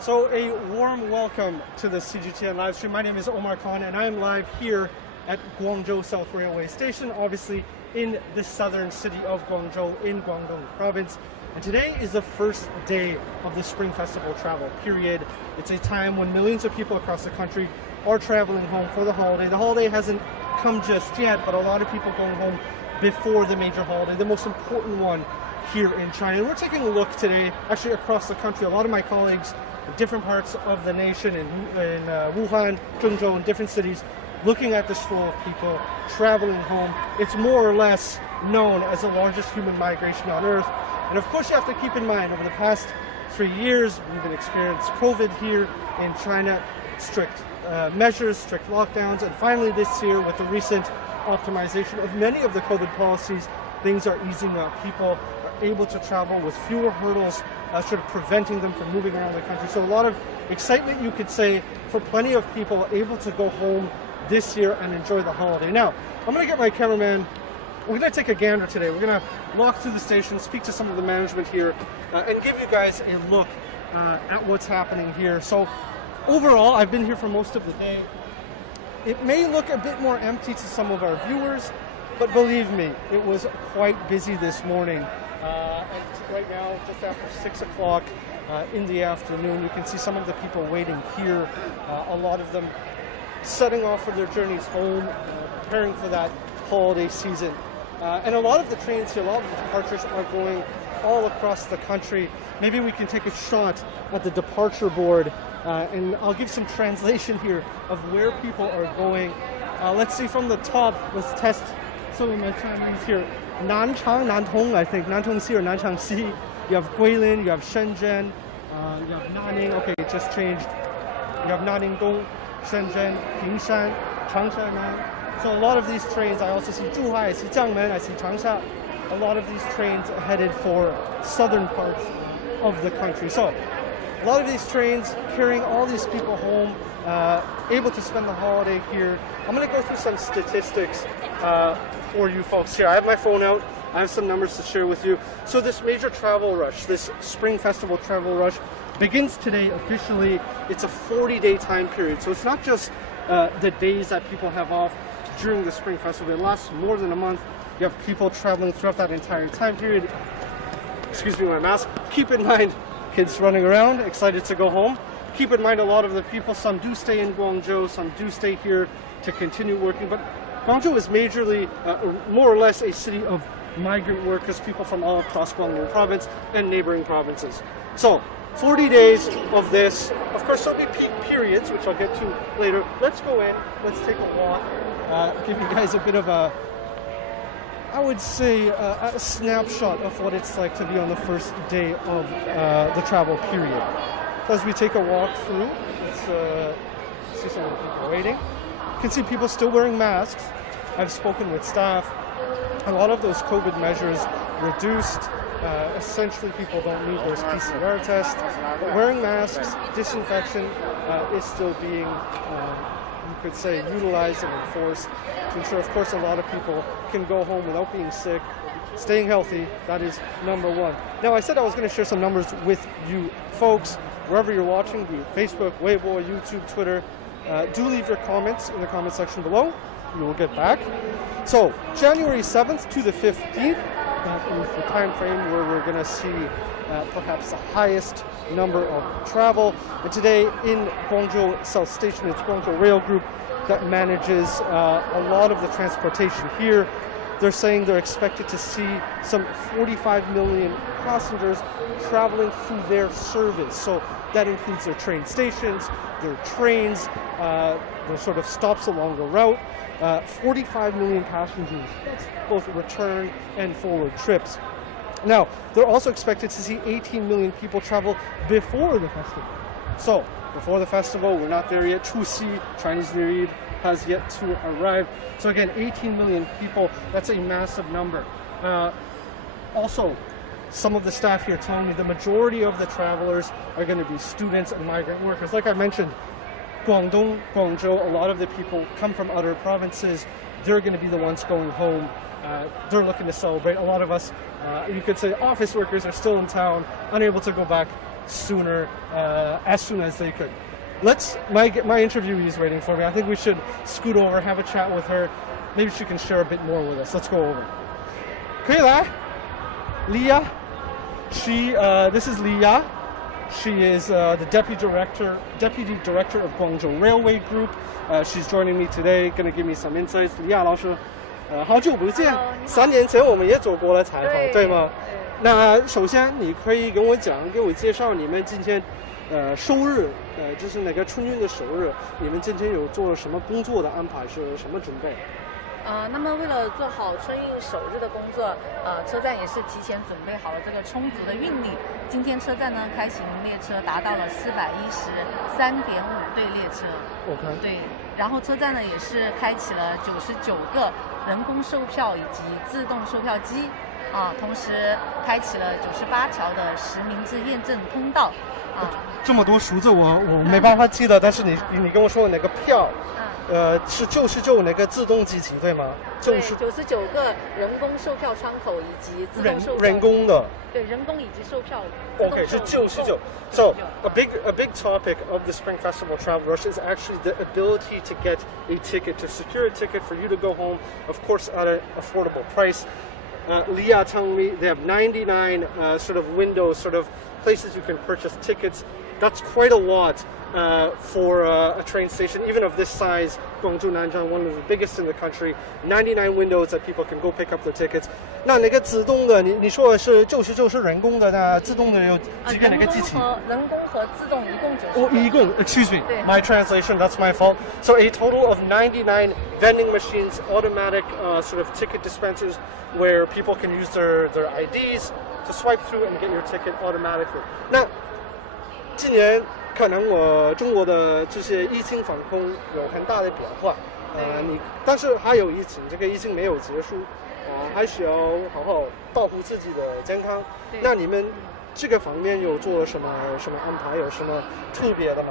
So a warm welcome to the CGTN live stream. My name is Omar and I am live here at Guangzhou South Railway Station, obviously in the southern city of Guangzhou in Guangdong province. And today is the first day of the Spring Festival travel period. It's a time when millions of people across the country are traveling home for the holiday. The holiday hasn't come just yet, but a lot of people going home before the major holiday, the most important one here in China. And we're taking a look today, actually across the country. A lot of my colleagues in different parts of the nation, in Wuhan, Guangzhou, and different cities, looking at this flow of people traveling home. It's more or less known as the largest human migration on Earth. And of course, you have to keep in mind, over the past 3 years, we've been experiencing COVID here in China, strict measures, strict lockdowns, and finally this year, with the recent optimization of many of the COVID policies, things are easing up. People are able to travel with fewer hurdles, sort of preventing them from moving around the country. So a lot of excitement, you could say, for plenty of people able to go home this year and enjoy the holiday. Now, I'm going to get my cameraman. We're going to take a gander today. We're going to walk through the station, speak to some of the management here, and give you guys a look at what's happening here. So overall, I've been here for most of the day. It may look a bit more empty to some of our viewers, but believe me, it was quite busy this morning. And right now, just after 6 o'clock in the afternoon, you can see some of the people waiting here, a lot of them setting off for their journeys home, preparing for that holiday season. And a lot of the trains here, a lot of the departures are going all across the country. Maybe we can take a shot at the departure board, and I'll give some translation here of where people are going. Let's see from the top, let's test some of my Chinese here. Nanchang, Nantong, I think. Nantong-si or Nanchang-si. You have Guilin, you have Shenzhen, you have Nanning. Okay, it just changed. You have Nanningdong, Shenzhen, Pingshan, Changsha. So a lot of these trains, I also see Zhuhai, I see Jiangmen, I see Changsha. A lot of these trains are headed for southern parts of the country. So a lot of these trains carrying all these people home, able to spend the holiday here. I'm going to go through some statistics for you folks here. I have my phone out. I have some numbers to share with you. So this major travel rush, this Spring Festival travel rush, begins today officially. It's a 40-day time period. So it's not just the days that people have off during the Spring Festival. It lasts more than a month. You have people traveling throughout that entire time period. Excuse me, my mask. Keep in mind, kids running around, excited to go home. Keep in mind, a lot of the people, some do stay in Guangzhou, some do stay here to continue working. But Guangzhou is majorly, more or less, a city of migrant workers, people from all across Guangdong province and neighboring provinces. So 40 days of this. Of course, there'll be peak periods, which I'll get to later. Let's go in, let's take a walk, give you guys a bit of a, I would say, a snapshot of what it's like to be on the first day of the travel period. So as we take a walk through, let's see some of the people waiting. You can see people still wearing masks. I've spoken with staff. A lot of those COVID measures reduced. Essentially, people don't need those PCR tests. But wearing masks, disinfection is still being, you could say, utilized and enforced to ensure, of course, a lot of people can go home without being sick. Staying healthy, that is number one. Now, I said I was going to share some numbers with you folks, wherever you're watching, be it Facebook, Weibo, YouTube, Twitter. Do leave your comments in the comment section below. We will get back. So, January 7th to the 15th, that is the time frame where we're going to see perhaps the highest number of travel. And today in Guangzhou South Station, it's Guangzhou Railway Group that manages a lot of the transportation here. They're saying they're expected to see some 45 million passengers traveling through their service. So that includes their train stations, their trains, their sort of stops along the route. 45 million passengers, that's both return and forward trips. Now, they're also expected to see 18 million people travel before the festival. So, before the festival, we're not there yet. Chuxi, Chinese New Year, has yet to arrive. So again, 18 million people, that's a massive number. Also, some of the staff here telling me the majority of the travelers are going to be students and migrant workers. Like I mentioned, Guangdong, Guangzhou, a lot of the people come from other provinces. They're going to be the ones going home. They're looking to celebrate. A lot of us, you could say, office workers are still in town, unable to go back sooner, as soon as they could. My interviewee is waiting for me. I think we should scoot over, have a chat with her. Maybe she can share a bit more with us. Let's go over. 可以来 Leah. This is Leah. She is the deputy director of Guangzhou Railway Group. She's joining me today, going to give me some insights. Leah 老师，好久不见，3年前我们也做过了采访，对吗？那首先你可以给我介绍你们今天，首日，就是那个春运的首日，你们今天有做什么工作的安排，是什么准备？那么为了做好春运首日的工作，车站也是提前准备好了这个充足的运力。今天车站呢开行列车达到了413.5对列车。OK。对，然后车站呢也是开启了99个人工售票以及自动售票机，同时开启了98条的实名制验证通道。这么多数字我没办法记得，但是你跟我说的那个票。是99那个自动机器对吗？对，99个人工售票窗口以及自动售票。人工的。对，人工以及售票。Okay, 是99。So a big topic of the Spring Festival travel rush is actually the ability to get a ticket, to secure a ticket for you to go home, of course at an affordable price. Leah telling me they have 99 sort of windows, sort of places you can purchase tickets. That's quite a lot for a train station, even of this size. Guangzhou Nanzhang, one of the biggest in the country. 99 windows that people can go pick up their tickets. 那个自动的，你说的是99是人工的，那自动的有几个那个机器？人工和自动一共90。一共 excuse me, my translation, that's my fault. So a total of 99 vending machines, automatic sort of ticket dispensers, where people can use their IDs to swipe through and get your ticket automatically. 那今年可能中国的这些疫情防控有很大的变化，但是还有疫情，这个疫情没有结束，还需要好好保护自己的健康。那你们这个方面有做什么安排？有什么特别的吗？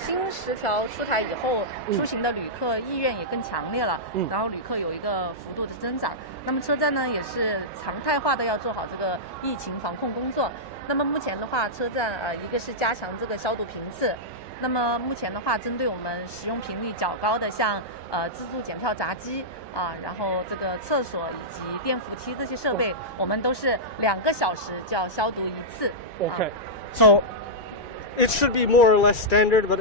新10条出台以后，出行的旅客意愿也更强烈了，然后旅客有一个幅度的增长。那么车站呢也是常态化的要做好这个疫情防控工作。那么目前的话，车站一个是加强这个消毒频次。那么目前的话，针对我们使用频率较高的，像自助检票闸机然后这个厕所以及电扶梯这些设备，我们都是2个小时就要消毒1次。Okay, so it should be more or less standard, but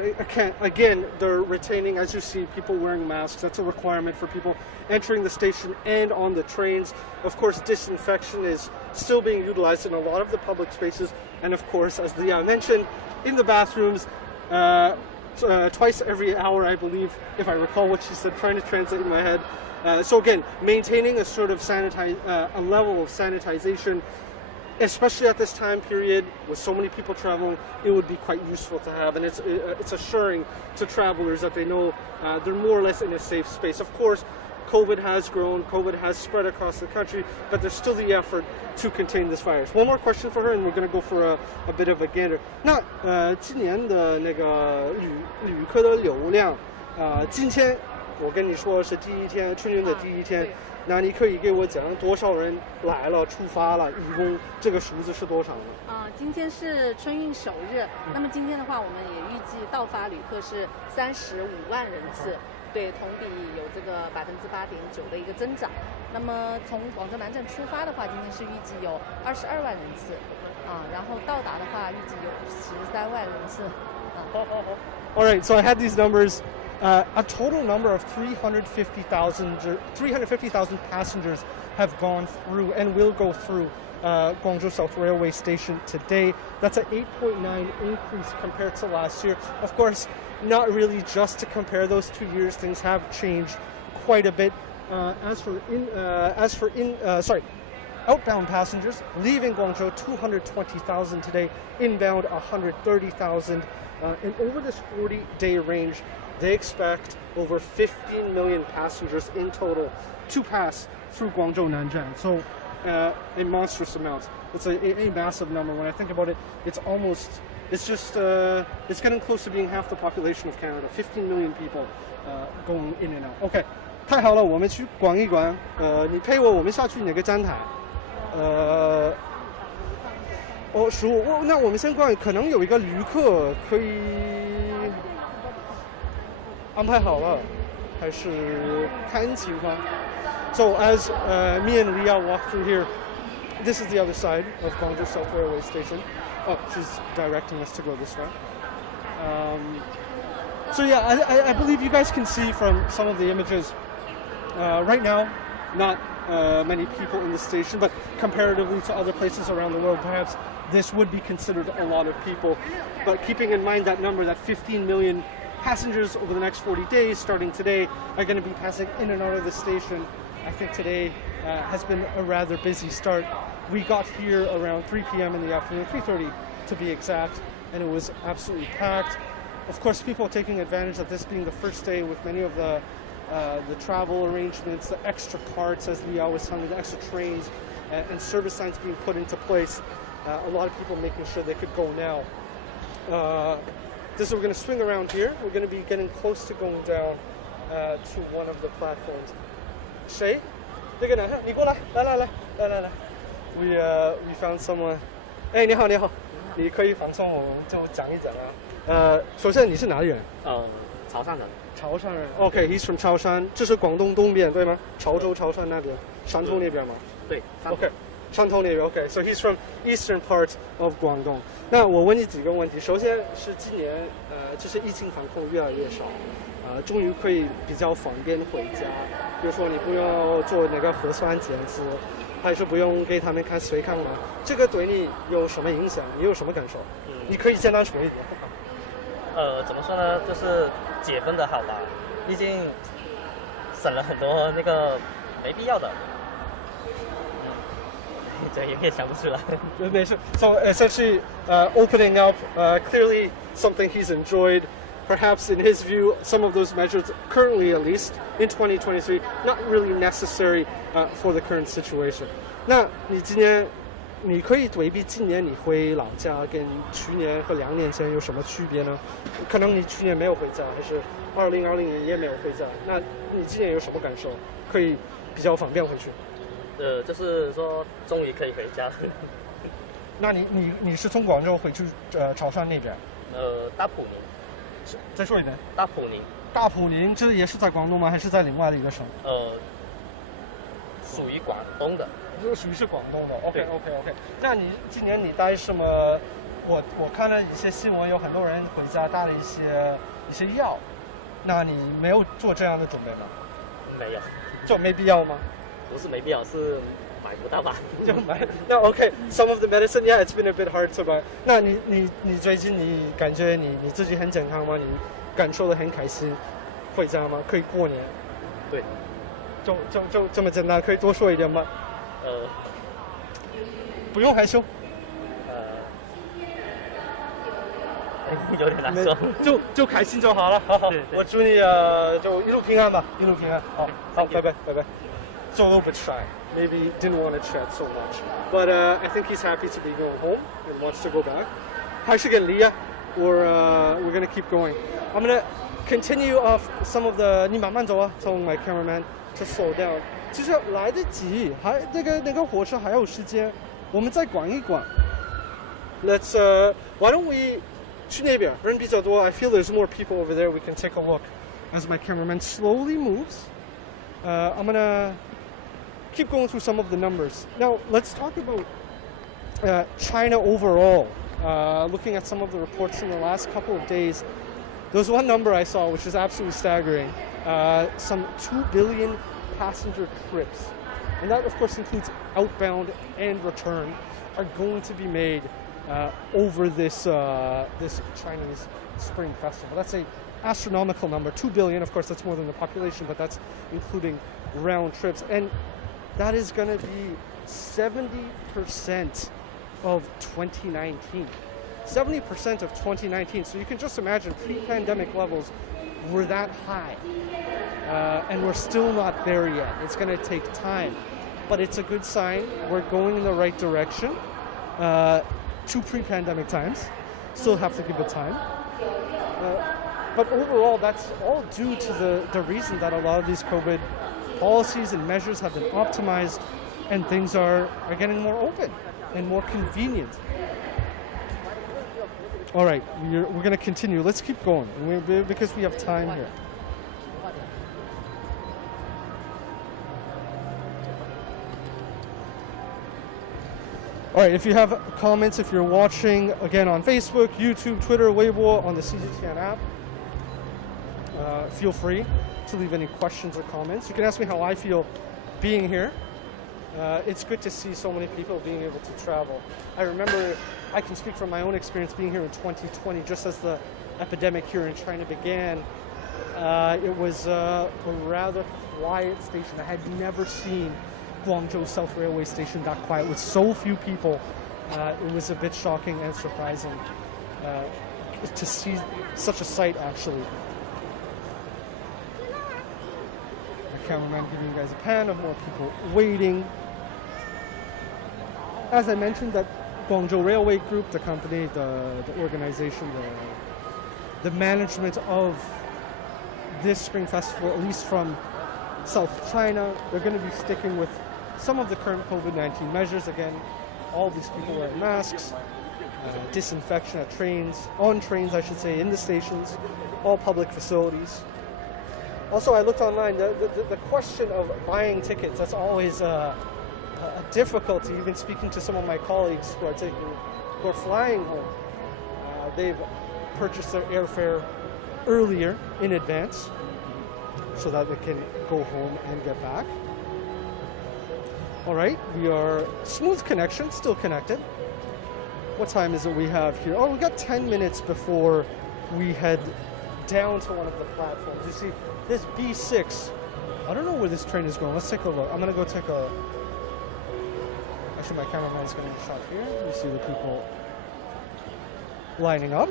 again, they're retaining, as you see, people wearing masks. That's a requirement for people entering the station and on the trains. Of course, disinfection is still being utilized in a lot of the public spaces. And of course, as Leah mentioned, in the bathrooms, twice every hour, I believe, if I recall what she said, trying to translate in my head. So again, maintaining a sort of a level of sanitization, especially at this time period with so many people traveling, it would be quite useful to have, and it's assuring to travelers that they know they're more or less in a safe space. Of course, COVID has grown, COVID has spread across the country, but there's still the effort to contain this virus. One more question for her, and we're going to go for a bit of a gander. 那今年的那个旅客的流量，今天我跟你说是第一天，春运的第一天。那你可以给我讲多少人来了、出发了，一共这个数字是多少呢？今天是春运首日，那么今天的话，我们也预计到发旅客是35万人次，对，同比有这个8.9%的一个增长。那么从广州南站出发的话，今天是预计有22万人次，然后到达的话，预计有13万人次。All right, so I had these numbers. A total number of 350,000 passengers have gone through and will go through Guangzhou South Railway Station today. That's an 8.9 increase compared to last year. Of course, not really just to compare those 2 years. Things have changed quite a bit. As for outbound passengers leaving Guangzhou, 220,000 today. Inbound, 130,000. And over this 40-day range, they expect over 15 million passengers in total to pass through Guangzhou Nanzhang. So a monstrous amount. It's a massive number. When I think about it, it's getting close to being half the population of Canada. 15 million people going in and out. Okay, 太好了，我们去逛一逛。你陪我们下去哪个站台？哦，15。那我们先逛，可能有一个旅客可以安排好了，还是看情况。So as me and Leah walk through here, this is the other side of Guangzhou South Railway Station. Oh, she's directing us to go this way. So yeah, I believe you guys can see from some of the images. Right now, not many people in the station, but comparatively to other places around the world, perhaps this would be considered a lot of people. But keeping in mind that number, that 15 million passengers over the next 40 days, starting today, are going to be passing in and out of the station. I think today has been a rather busy start. We got here around 3 p.m. in the afternoon, 3:30 to be exact, and it was absolutely packed. Of course, people taking advantage of this being the first day with many of the travel arrangements, the extra carts, as Leah was telling me, the extra trains and service signs being put into place. A lot of people making sure they could go now. We're going to swing around here. We're going to be getting close to going down to one of the platforms. 谁？这个男生，你过来，来。We found someone. 哎，你好，你可以放松，我们就讲一讲啊。首先你是哪里人？潮汕人。潮汕人。OK, he's from 潮汕，这是广东东边对吗？潮州、潮汕那边，汕头那边吗？对。OK, 汕头那边。OK, so he's from eastern part of Guangdong. 那我问你几个问题。首先是今年这些疫情防控越来越少。终于可以比较方便回家，比如说你不用做那个核酸检测，还是不用给他们看随康码，这个对你有什么影响？你有什么感受？你可以简单说一点。怎么说呢？就是解封的好吧，毕竟省了很多那个没必要的。这有点想不出来。没事。So essentially, opening up, clearly something he's enjoyed. Perhaps in his view, some of those measures, currently at least in 2023, not really necessary for the current situation. 那你今年，你可以对比今年你回老家跟去年和2年前有什么区别呢？可能你去年没有回家，还是2020年也没有回家。那你今年有什么感受？可以比较方便回去？就是说终于可以回家了。那你是从广州回去潮汕那边？大埔宁。再说一遍。大埔宁。大埔宁，这也是在广东吗？还是在另外的一个省？属于广东的。属于是广东的。OK。那你今年你带什么？我看了一些新闻，有很多人回家带了一些药。那你没有做这样的准备吗？没有。就没必要吗？不是没必要，是买不到吧？就买。那 OK，some of the medicine, yeah, it's been a bit hard to buy. 那你最近你感觉你自己很健康吗？你感受得很开心，回家吗？可以过年？对。就这么简单？可以多说一点吗？不用害羞。有点难说。就开心就好了。好，我祝你就一路平安吧，一路平安。好，拜拜。So a little bit shy. Maybe didn't want to chat so much. But I think he's happy to be going home and wants to go back. 还是跟Leah, or we're going to keep going. I'm going to continue off some of the... 你慢慢走啊 telling my cameraman to slow down. 其实来得及，还那个火车还有时间，我们再逛一逛。Let's why don't we 去那边，人比较多。I feel there's more people over there. We can take a look as my cameraman slowly moves. I'm gonna keep going through some of the numbers. Now, let's talk about China overall. Looking at some of the reports in the last couple of days, there's one number I saw which is absolutely staggering. Some 2 billion passenger trips, and that of course includes outbound and return, are going to be made over this Chinese Spring Festival. That's an astronomical number. 2 billion, of course, that's more than the population, but that's including round trips. And that is going to be 70% of 2019. 70% of 2019. So you can just imagine pre-pandemic levels were that high. And we're still not there yet. It's going to take time. But it's a good sign. We're going in the right direction. To pre-pandemic times. Still have to give it time. But overall, that's all due to the reason that a lot of these COVID policies and measures have been optimized and things are getting more open and more convenient. All right, we're going to continue. Let's keep going because we have time here. All right, if you have comments, if you're watching again on Facebook, YouTube, Twitter, Weibo, on the CGTN app, feel free to leave any questions or comments. You can ask me how I feel being here. It's good to see so many people being able to travel. I remember, I can speak from my own experience being here in 2020, just as the epidemic here in China began. It was a rather quiet station. I had never seen Guangzhou South Railway Station that quiet with so few people. It was a bit shocking and surprising to see such a sight, actually. The cameraman giving you guys a pan of more people waiting. As I mentioned, that Guangzhou Railway Group, the company, the organization, the management of this Spring Festival, at least from South China, they're going to be sticking with some of the current COVID-19 measures. Again, all these people wearing masks, disinfection at trains, on trains I should say, in the stations, all public facilities. Also, I looked online, the question of buying tickets, that's always a difficulty. Even speaking to some of my colleagues who are flying home, they've purchased their airfare earlier in advance so that they can go home and get back. All right, we are smooth connection, still connected. What time is it we have here? Oh, we got 10 minutes before we head down to one of the platforms. You see, this B6, I don't know where this train is going. Let's take a look. I'm gonna go take a, actually my cameraman's gonna get shot here. You see the people lining up.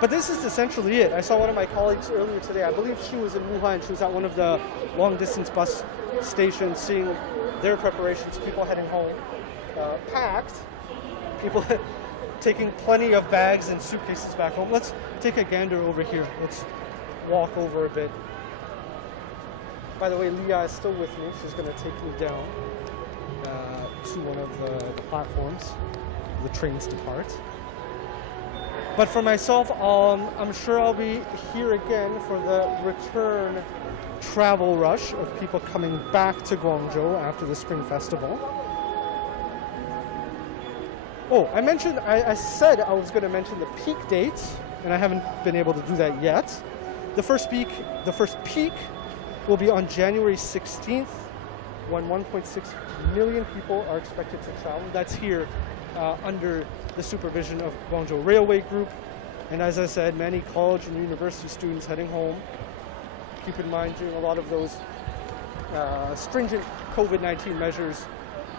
But this is essentially it. I saw one of my colleagues earlier today. I believe she was in Wuhan. She was at one of the long-distance bus stations, seeing their preparations, people heading home, packed, people taking plenty of bags and suitcases back home. Let's take a gander over here. Let's walk over a bit. By the way, Leah is still with me. She's going to take me down to one of the platforms. The trains depart. But for myself, I'm sure I'll be here again for the return travel rush of people coming back to Guangzhou after the Spring Festival. Oh, I said I was going to mention the peak dates, and I haven't been able to do that yet. The first peak will be on January 16th, when 1.6 million people are expected to travel. That's here under the supervision of Guangzhou Railway Group. And as I said, many college and university students heading home. Keep in mind, during a lot of those stringent COVID-19 measures,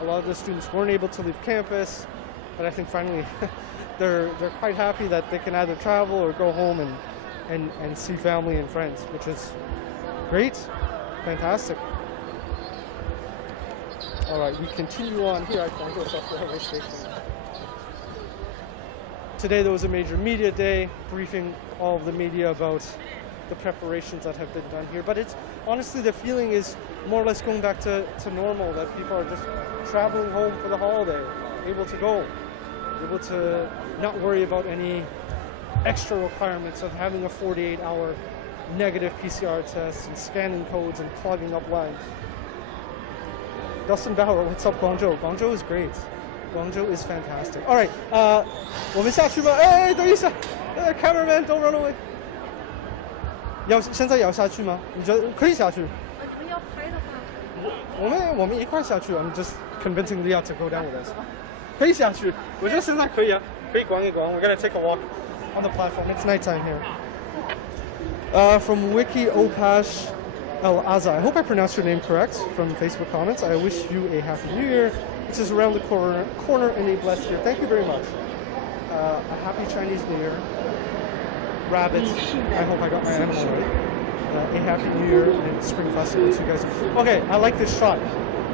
a lot of the students weren't able to leave campus. But I think finally they're quite happy that they can either travel or go home and see family and friends, which is great, fantastic. All right, we continue on here at Guangzhou South Railway Station. Today there was a major media day, briefing all of the media about the preparations that have been done here. But it's honestly, the feeling is more or less going back to normal, that people are just traveling home for the holiday, able to go, able to not worry about any extra requirements of having a 48-hour negative PCR test and scanning codes and clogging up lines. Dustin Bauer, what's up, Guangzhou? Guangzhou is great. Guangzhou is fantastic. All right, 我们下去吧。哎，等一下 ，cameraman, don't run away. 现在要下去吗？你觉得可以下去？你们要拍的话，我们一块下去。I'm just convincing Leah to go down with us. 可以下去，我觉得现在可以啊，可以逛一逛。We're gonna take a walk on the platform. It's nighttime here. From Wiki Opash El Aza, I hope I pronounced your name correct. From Facebook comments, I wish you a happy New Year. This is around the corner and a blessed year. Thank you very much. A happy Chinese New Year. Rabbits. I hope I got my animal right. A happy New Year and Spring Festival to you guys. Okay, I like this shot.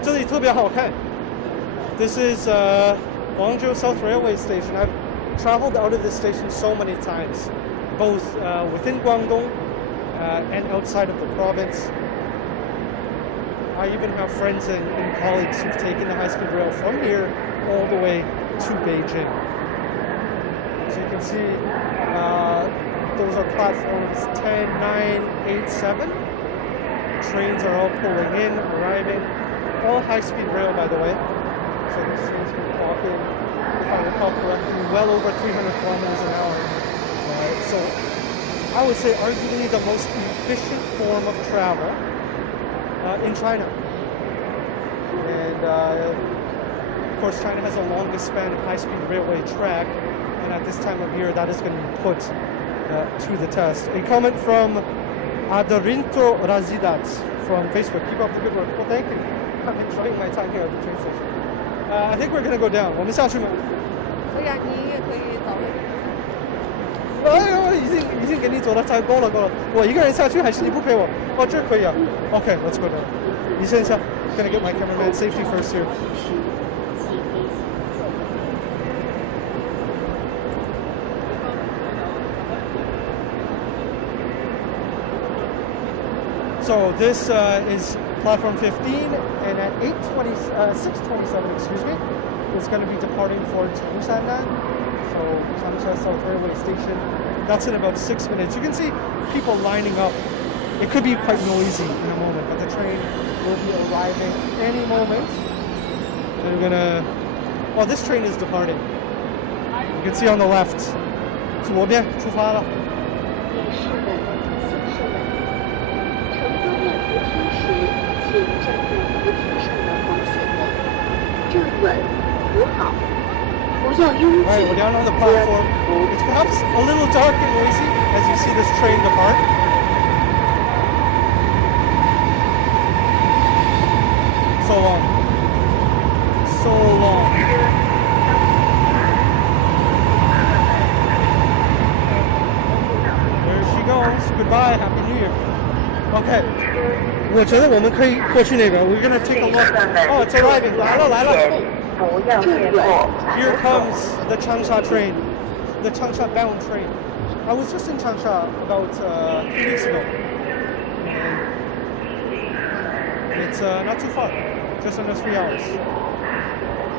这里特别好看. This is Guangzhou South Railway Station. I've traveled out of this station so many times, both within Guangdong and outside of the province. I even have friends and colleagues who've taken the high-speed rail from here all the way to Beijing. So you can see those are platforms 10, 9, 8, 7. Trains are all pulling in, arriving. All high-speed rail, by the way. So these trains can clock in, if I recall correctly, well over 300 kilometers an hour. So I would say arguably the most efficient form of travel in China. And of course, China has the longest span of high-speed railway track, and at this time of year, that is going to be put to the test. A comment from Adarinto Razidat from Facebook. Keep up the good work. Well, thank you. I'm enjoying my time here at the train station. I think we're going to go down. 我们下去吗？可以啊，你也可以找哎呦，已经给你走了，够了。我一个人下去还是你不陪我？哦，这可以啊。Okay, let's go down. 你先下。Gonna get my cameraman safety first here. So this is platform 15, and at 6:27, excuse me, it's going to be departing for Changshan. So Guangzhou South Railway Station. That's in about 6 minutes. You can see people lining up. It could be quite noisy in a moment, but the train will be arriving any moment. And we're gonna. Oh, this train is departing. You can see on the left. 左边出发了。Right, we're down on the platform. It's perhaps a little dark and noisy as you see this train depart. So long. So long. There she goes. Goodbye. Happy New Year. Okay. 我觉得我们可以过去那边. We're gonna take a look. Oh, it's arriving. 来了. Here comes the Changsha train, the Changsha bound train. I was just in Changsha about 3 weeks ago. And it's not too far, just under 3 hours.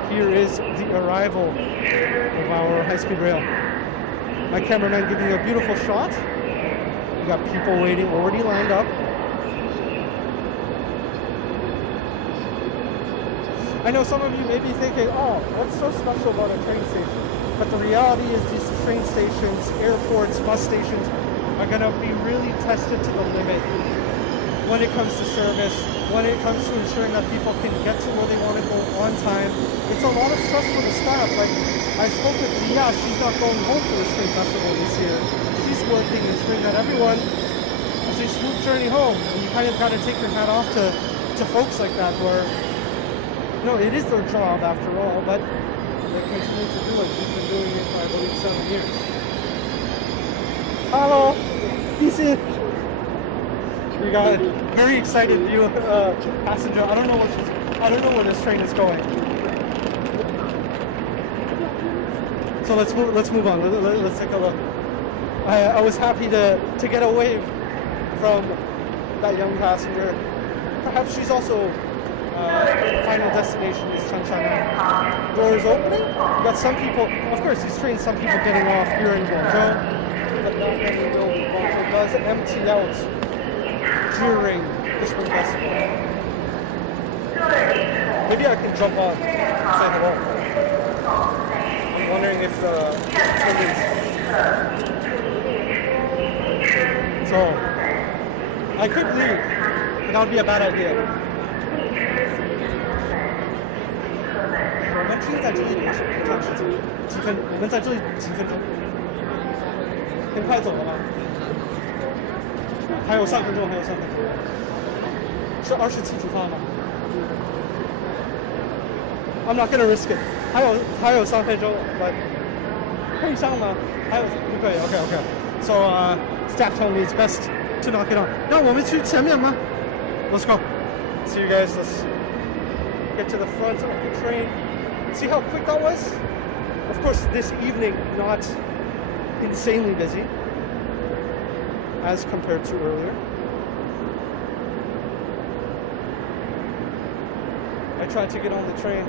Here is the arrival of our high-speed rail. My cameraman giving you a beautiful shot. We got people waiting, already lined up. I know some of you may be thinking, oh, what's so special about a train station? But the reality is these train stations, airports, bus stations are going to be really tested to the limit when it comes to service, when it comes to ensuring that people can get to where they want to go on time. It's a lot of stress for the staff. Like, I spoke with Mia, she's not going home for the spring festival this year. She's working ensuring that everyone has a smooth journey home. And you kind of got to take your hat off to folks like that where, no, it is their job after all, but they continue to do it. We've been doing it for, I believe, 7 years. Hello, DC. We got a very excited view passenger. I don't know where this train is going. So let's move on. Let's take a look. I was happy to get away from that young passenger. Perhaps she's also. Final destination is Changshan. Doors opening. You got some people, of course, these trains, some people getting off here in Guangzhou, but not many will. Guangzhou does empty out during the spring festival. Maybe I can jump on inside the wall. I'm wondering if the So, I could leave, but that would be a bad idea. 我们听在这里多长时间？几分？我们在这里几分钟？很快走了吗？还有3分钟，是27出发吗 ？I'm not gonna risk it. 还有3分钟，可以上吗？还有不可以 ？OK. So staff told me it's best to knock it on. 那我们去前面吗 ？Let's go. See you guys. Let's get to the front of the train. See how quick that was? Of course, this evening, not insanely busy as compared to earlier. I tried to get on the train.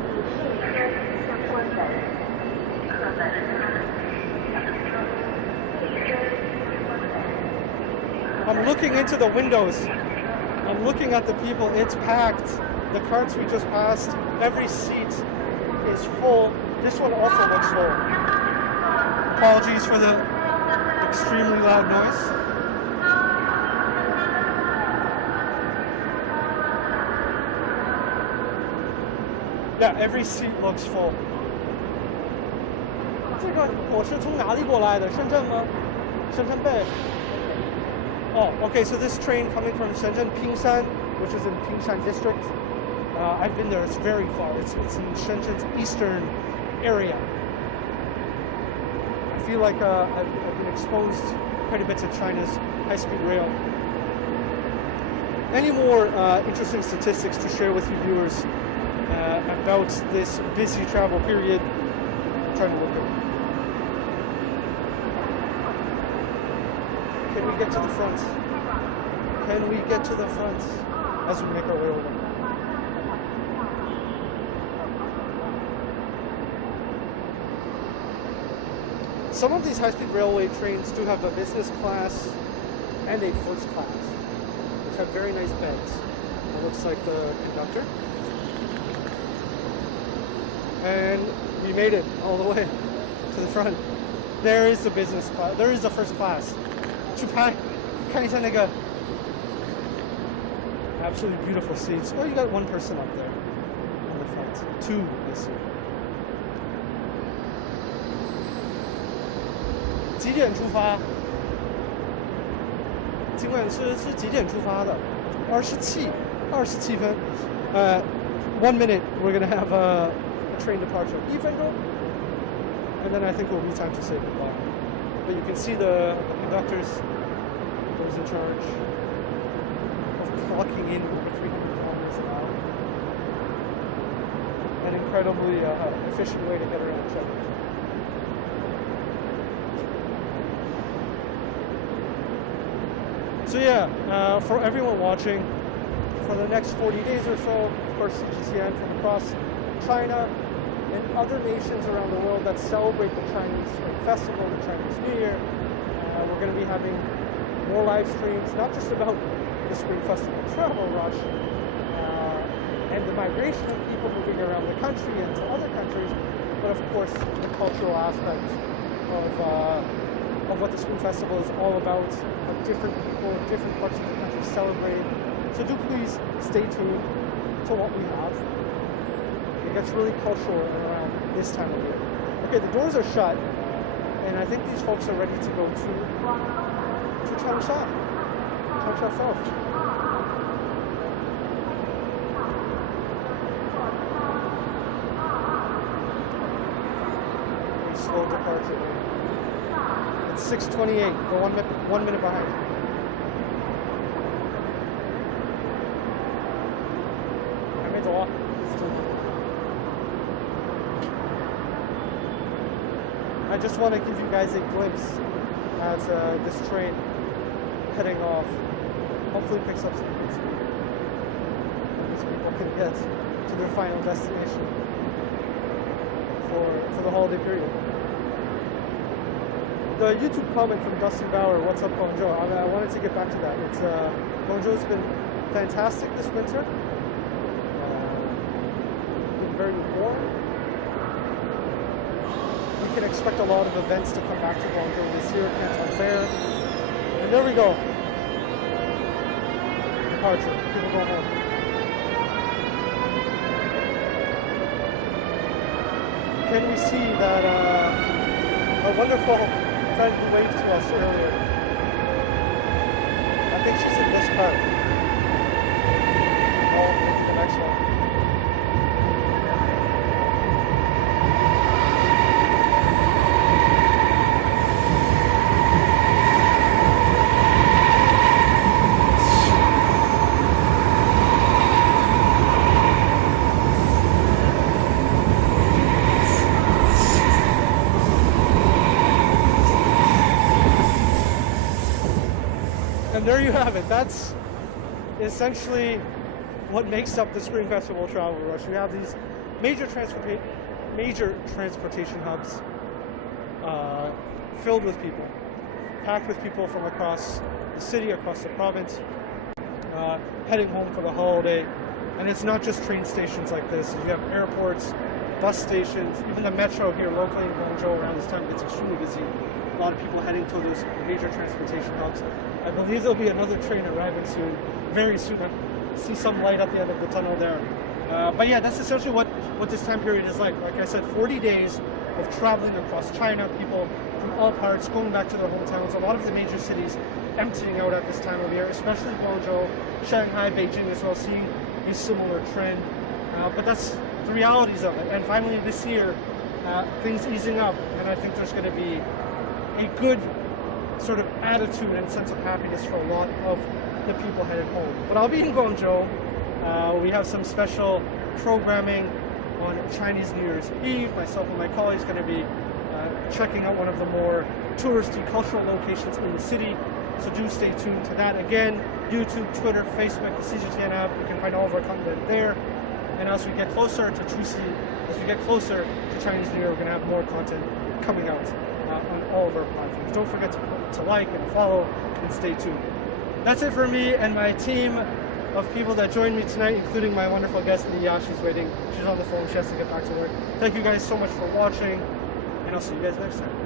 I'm looking into the windows. I'm looking at the people. It's packed. The carts we just passed, every seat is full. This one also looks full. Apologies for the extremely loud noise. Yeah, every seat looks full. 这个我是从哪里过来的？深圳吗？深圳bay. Oh, okay. So this train coming from Shenzhen Pingshan, which is in Pingshan district. I've been there. It's very far. It's in Shenzhen's eastern area. I feel like I've been exposed quite a bit to China's high-speed rail. Any more interesting statistics to share with you viewers about this busy travel period? I'm trying to look at it. Can we get to the front? Can we get to the front as we make our way over? Some of these high-speed railway trains do have a business class and a first class, which have very nice beds. It looks like the conductor. And we made it all the way to the front. There is the business class. There is the first class. 去拍，看一下那个 absolutely beautiful seats. Oh, you got one person up there on the front. Two, I see. 几点出发？今晚是几点出发的？27分。1 minute we're gonna have a train departure. 1分钟 and then I think we'll be time to say goodbye. But you can see the conductors, those in charge of clocking in over 300 kilometers an hour. An incredibly efficient way to get around China. So yeah, for everyone watching, for the next 40 days or so, of course, CGTN from across China and other nations around the world that celebrate the Chinese Spring Festival, the Chinese New Year. We're going to be having more live streams, not just about the Spring Festival travel rush and the migration of people moving around the country and to other countries, but of course the cultural aspect of what the Spring Festival is all about, what different people in different parts of the country celebrate. So do please stay tuned to what we have. It gets really cultural around this time of year. Okay, the doors are shut, and I think these folks are ready to go to Changsha South. Slow departure. It's 6:28. We're 1 minute behind. I just want to give you guys a glimpse at this train heading off. Hopefully picks up some good speed. These people can get to their final destination for the holiday period. The YouTube comment from Dustin Bauer, what's up Guangzhou? I wanted to get back to that. It's Guangzhou's been fantastic this winter. Been very warm. We can expect a lot of events to come back to Guangzhou this year. Canton Fair. And there we go. Departure. People go home. Can we see that our wonderful friend who waved to us earlier? I think she's in this part. Oh, the next one. And there you have it. That's essentially what makes up the Spring Festival travel rush. We have these major transportation hubs filled with people, packed with people from across the city, across the province, heading home for the holiday. And it's not just train stations like this. You have airports, bus stations, even the metro here locally in Guangzhou around this time gets extremely busy. A lot of people heading to those major transportation hubs. I believe there'll be another train arriving soon, very soon. I see some light at the end of the tunnel there. But yeah, that's essentially what this time period is like. Like I said, 40 days of traveling across China, people from all parts going back to their hometowns. A lot of the major cities emptying out at this time of year, especially Guangzhou, Shanghai, Beijing as well, seeing a similar trend. But that's the realities of it. And finally this year, things easing up, and I think there's going to be a good sort of attitude and sense of happiness for a lot of the people headed home. But I'll be in Guangzhou. We have some special programming on Chinese New Year's Eve. Myself and my colleagues are going to be checking out one of the more touristy cultural locations in the city. So do stay tuned to that. Again, YouTube, Twitter, Facebook, the CGTN app. You can find all of our content there. And as we get closer to Chuxi, as we get closer to Chinese New Year, we're going to have more content coming out on all of our platforms. Don't forget to like and follow and stay tuned. That's it for me and my team of people that joined me tonight, including my wonderful guest, Mia. She's waiting. She's on the phone. She has to get back to work. Thank you guys so much for watching, and I'll see you guys next time.